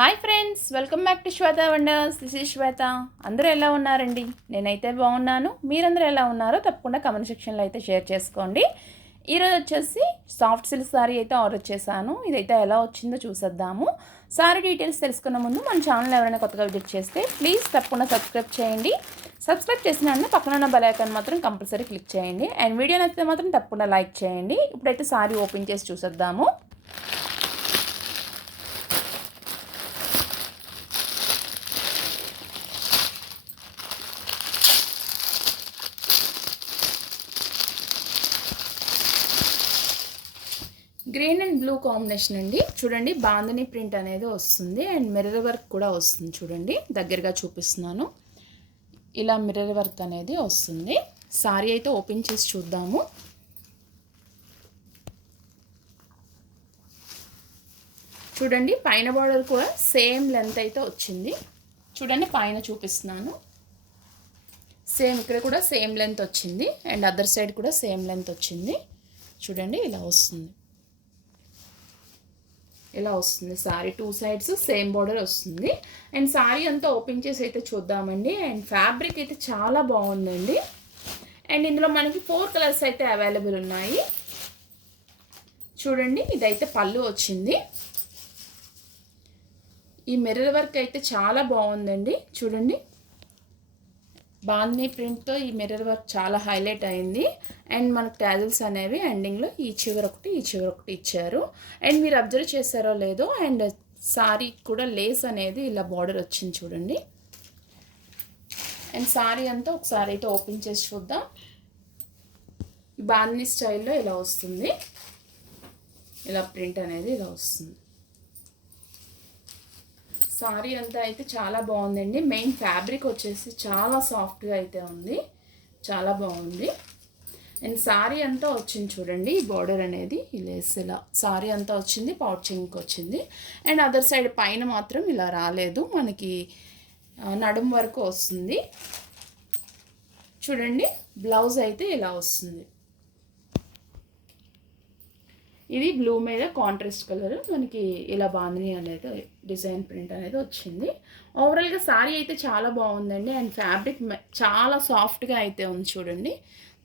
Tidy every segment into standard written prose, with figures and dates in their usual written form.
Hi friends, welcome back to Shweta wonders. This is Shweta. అందరూ ఎలా ఉన్నారండి? నేనైతే బాగున్నాను. మీరందరూ ఎలా ఉన్నారో తప్పకుండా కమెంట్ సెక్షన్లో అయితే షేర్ చేసుకోండి. ఈరోజు వచ్చేసి సాఫ్ట్ సిల్క్ సారీ అయితే ఆర్డర్ చేశాను. ఇదైతే ఎలా వచ్చిందో చూసేద్దాము. సారీ డీటెయిల్స్ తెలుసుకున్న ముందు మన ఛానల్ ఎవరైనా కొత్తగా విజిట్ చేస్తే ప్లీజ్ తప్పకుండా సబ్స్క్రైబ్ చేయండి. సబ్స్క్రైబ్ చేసిన వెంటనే పక్కన ఉన్న బెల్ ఐకాన్ మాత్రం కంపల్సరీ క్లిక్ చేయండి. అండ్ వీడియో నచ్చితే మాత్రం తప్పకుండా లైక్ చేయండి. ఇప్పుడైతే సారీ ఓపెన్ చేసి చూసేద్దాము. గ్రీన్ అండ్ బ్లూ కాంబినేషన్ అండి. చూడండి, బాందని ప్రింట్ అనేది వస్తుంది అండ్ మిర్రర్ వర్క్ కూడా వస్తుంది. చూడండి, దగ్గరగా చూపిస్తున్నాను. ఇలా మిర్రర్ వర్క్ అనేది వస్తుంది. సారీ అయితే ఓపెన్ చేసి చూద్దాము. చూడండి, పైన బార్డర్ కూడా సేమ్ లెంత్ అయితే వచ్చింది. చూడండి, పైన చూపిస్తున్నాను. సేమ్ ఇక్కడ కూడా సేమ్ లెంత్ వచ్చింది అండ్ అదర్ సైడ్ కూడా సేమ్ లెంత్ వచ్చింది. చూడండి, ఇలా వస్తుంది. ఇలా వస్తుంది sorry. Two sides same border వస్తుంది. అండ్ సారీ అంతా ఓపెన్ చేసి అయితే చూద్దామండి. అండ్ ఫ్యాబ్రిక్ అయితే చాలా బాగుందండి. అండ్ ఇందులో మనకి 4 కలర్స్ అయితే అవైలబుల్ ఉన్నాయి. చూడండి, ఇదైతే పళ్ళు వచ్చింది. ఈ మిర్రర్ వర్క్ అయితే చాలా బాగుందండి. చూడండి, బాందీ ప్రింట్తో ఈ మిర్రర్ వర్క్ చాలా హైలైట్ అయింది. అండ్ మనకు టాజిల్స్ అనేవి ఎండింగ్లో ఈ చివర ఒకటి ఈ చివర ఒకటి ఇచ్చారు. అండ్ మీరు అబ్జర్వ్ చేశారో లేదో, అండ్ సారీ కూడా లేస్ అనేది ఇలా బార్డర్ వచ్చింది. చూడండి, అండ్ సారీ అంతా ఒకసారి అయితే ఓపెన్ చేసి చూద్దాం. ఈ బాందీ స్టైల్లో ఇలా వస్తుంది. ఇలా ప్రింట్ అనేది ఇలా వస్తుంది. సారీ అంతా అయితే చాలా బాగుందండి. మెయిన్ ఫ్యాబ్రిక్ వచ్చేసి చాలా సాఫ్ట్గా అయితే ఉంది. చాలా బాగుంది. అండ్ సారీ అంతా వచ్చింది. చూడండి, ఈ బార్డర్ అనేది ఇలా సారీ అంతా వచ్చింది. పౌచింగ్కి వచ్చింది. అండ్ అదర్ సైడ్ పైన మాత్రం ఇలా రాలేదు, మనకి నడుం వరకు వస్తుంది. చూడండి, బ్లౌజ్ అయితే ఇలా వస్తుంది. ఇది బ్లూ మీద కాంట్రాస్ట్ కలర్, మనకి ఇలా బాందిని అనేది డిజైన్ ప్రింట్ అనేది వచ్చింది. ఓవరాల్గా సారీ అయితే చాలా బాగుందండి. అండ్ ఫ్యాబ్రిక్ చాలా సాఫ్ట్గా అయితే ఉంది. చూడండి,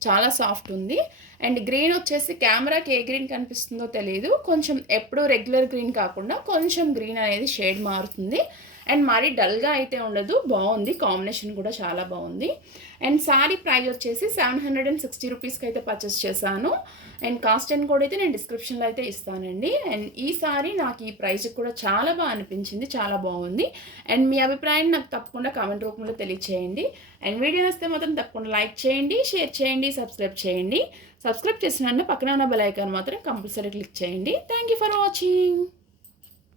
చాలా సాఫ్ట్ ఉంది. అండ్ గ్రీన్ వచ్చేసి కెమెరాకి ఏ గ్రీన్ కనిపిస్తుందో తెలియదు. కొంచెం ఎప్పుడూ రెగ్యులర్ గ్రీన్ కాకుండా కొంచెం గ్రీన్ అనేది షేడ్ మారుతుంది. అండ్ మరీ డల్గా అయితే ఉండదు. బాగుంది, కాంబినేషన్ కూడా చాలా బాగుంది. అండ్ సారీ ప్రైస్ వచ్చేసి 760 రూపీస్కి అయితే పర్చేస్ చేశాను. అండ్ కాస్ట్ అండ్ కోడ్ అయితే నేను డిస్క్రిప్షన్లో అయితే ఇస్తానండి. అండ్ ఈ సారీ నాకు ఈ ప్రైస్కి కూడా చాలా బాగా అనిపించింది. చాలా బాగుంది. అండ్ మీ అభిప్రాయం నాకు తప్పకుండా కామెంట్ రూపంలో తెలియచేయండి. అండ్ వీడియో వస్తే మాత్రం తప్పకుండా లైక్ చేయండి, షేర్ చేయండి, సబ్స్క్రైబ్ చేయండి. సబ్స్క్రైబ్ చేసిన పక్కన ఉన్న బెల్ ఐకాన్ మాత్రం కంపల్సరీ క్లిక్ చేయండి. Thank you for watching.